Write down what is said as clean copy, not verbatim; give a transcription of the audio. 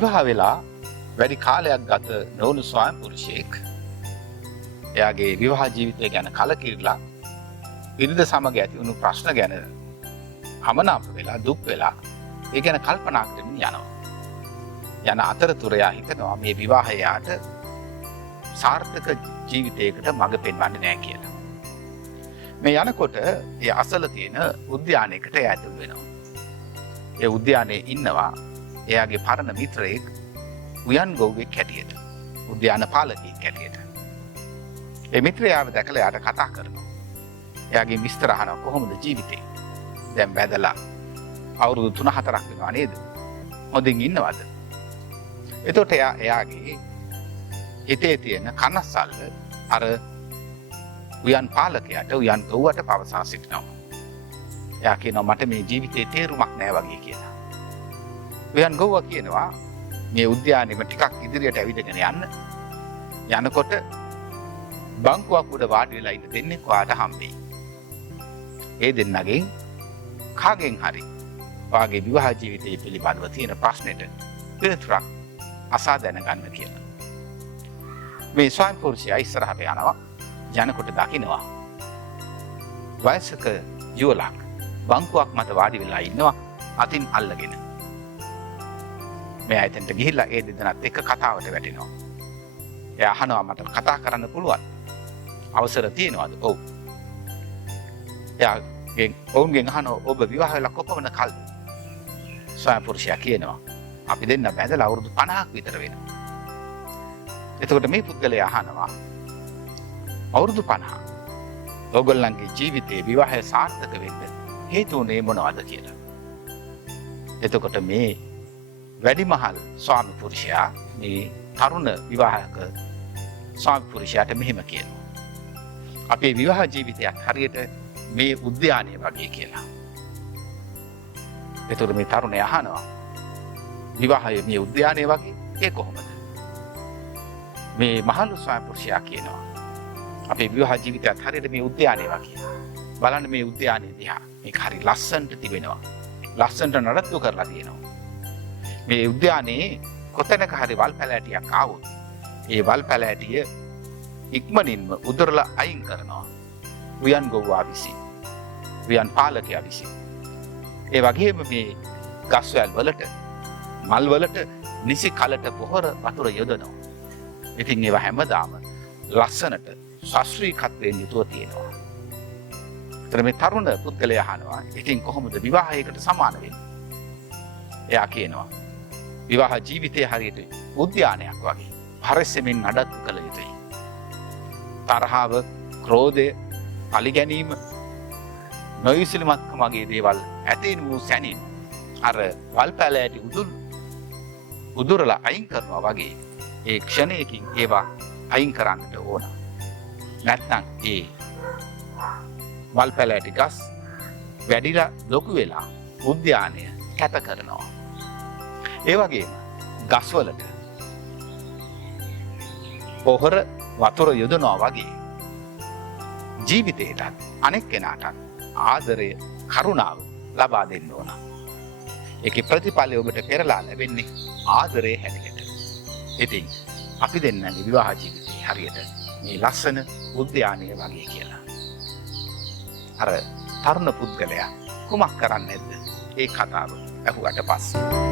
විවාහ වෙලා වැඩි කාලයක් ගත නොවුණු ස්වයං පුරුෂයෙක් එයාගේ විවාහ ජීවිතය ගැන කලකිරිලා විරුද්ධ සමග ඇති වුණු ප්‍රශ්න ගැන අමනාප වෙලා දුක් වෙලා ඒ ගැන කල්පනා කරමින් යනවා. යන අතරතුර එයා හිතනවා මේ විවාහය යාට සාර්ථක ජීවිතයකට මඟ පෙන්වන්නේ නැහැ කියලා. මේ යනකොට ඒ අසල තියෙන උද්‍යානයකට එයා ඇතුල් වෙනවා. ඒ උද්‍යානයේ ඉන්නවා එයාගේ පරණ මිත්‍රයෙක් උයන් ගොව්වෙක් හැටියට. උද්‍යාන පාලකයෙක් හැටියට. ඒ මිත්‍රයාව දැකලා එයාට කතා කරනවා. එයාගේ විස්තර අහනවා කොහොමද ජීවිතේ? දැන් බැදලා අවුරුදු 3-4ක් වෙනවා නේද? හොඳින් ඉන්නවද? එතකොට එයාගේ හිතේ තියෙන කනස්සල්ල අර උයන් පාලකයාට උයන් ගොව්වට පවසා සිටිනවා. එයා කියනවා මට මේ ජීවිතේ තේරුමක් නැහැ වගේ කියලා. උයන් ගොව්වා කියනවා මේ උද්‍යානෙම ටිකක් ඉදිරියට ඇවිදගෙන යන්න. යනකොට බංකුවක් උඩ වාඩි වෙලා ඉන්න දෙන්නෙක් ඔයාට හම්බෙයි. ඒ දෙන්නගෙන් කාගෙන් හරි වාගේ විවාහ ජීවිතය පිළිබඳව තියෙන ප්‍රශ්නෙට පිළිතුරක් අසා දැනගන්න කියලා. මේ ස්වයං පුරුෂයා ඉස්සරහට යනවා. යනකොට දකිනවා වයසක යුවලක් බංකුවක් මත වාඩි වෙලා ඉන්නවා අතින් අල්ලගෙන. මෙයා එතනට ගිහිල්ලා ඒ දෙදෙනාත් එක්ක කතාවට වැටෙනවා. එයා අහනවා මට කතා කරන්න පුළුවන්. අවසර තියෙනවද? ඔව්. ඔවුන්ගෙන් අහනවා ඔබ විවාහ වෙලා කොපමණ කල්ද? ස්වයං පුරුෂයා කියනවා අපි දෙන්න බැඳලා අවුරුදු 50ක් විතර වෙනවා. එතකොට මේ පුද්ගලයා අහනවා අවුරුදු 50 ඔයගොල්ලන්ගේ ජීවිතේ විවාහය සාර්ථක වෙන්න හේතු උනේ මොනවද කියලා. එතකොට මේ වැඩිමහල් ස්වාමි පුරුෂයා මේ තරුණ විවාහක ස්වාමි පුරුෂයාට මෙහෙම කියනවා. අපේ විවාහ ජීවිතයක් හරියට මේ උද්‍යානය වගේ කියලා. එතකොට මේ තරුණයා අහනවා විවාහය මේ උද්‍යානය වගේ ඒ කොහොමද? මේ මහලු ස්වාමි පුරුෂයා කියනවා අපේ විවාහ ජීවිතයත් හරියට මේ උද්‍යානය වගේ. බලන්න මේ උද්‍යානය දිහා. මේක හරි ලස්සනට තිබෙනවා. ලස්සනට නඩත්තු කරලා තියෙනවා. මේ උද්‍යානයේ කොතැනක හරි වල් පැලෑටියක් ආවොත් ඒ වල් පැලෑටිය ඉක්මනින්ම උදුරලා අයින් කරනවා උයන් ගොව්වා විසින්. උයන් පාලකයා විසින්. ඒ වගේම මේ ගස්වැල් වලට මල් වලට නිසි කලට පොහොර වතුර යොදනවා. ඉතින් ඒවා හැමදාම ලස්සනට ශාස්ත්‍රීයත්වයෙන් යුතුව තියෙනවා. ඒතර මේ තරුණ පුද්ගලයා අහනවා ඉතින් කොහොමද විවාහයකට සමාන වෙන්නේ? එයා කියනවා විවාහ ජීවිතය හරියට උද්‍යානයක් වගේ පරිස්සමෙන් නඩත්තු කළ යුතුයි. තරහව, ක්‍රෝධය, පලිගැනීම, නොයුසිලිමත්කම වගේ දේවල් ඇතින් වූ සැනින් අර වල් පැලෑටි උදුරලා අයින් කරනවා වගේ ඒ ක්ෂණයකින් ඒවා අයින් කරන්නට ඕන. නැත්නම් ඒ වල් පැලෑටි ගස් වැඩිලා ලොකු වෙලා උද්‍යානය කැත කරනවා. ඒ වගේම ගස්වලට පොහොර වතුර යොදනවා වගේ ජීවිතයටත් අනෙක් කෙනාටත් ආදරය කරුණාව ලබා දෙන්න ඕන. ඒකේ ප්‍රතිඵලය ඔබට පෙරලා ලැබෙන්නේ ආදරයේ හැටියට. ඉතින් අපි දෙන්නගේ විවාහ ජීවිතේ හරියට මේ ලස්සන උද්‍යානය වගේ කියලා. අර තරුණ පුද්ගලයා කුමක් කරන්නේද? ඒ කතාව අහුවට පස්සේ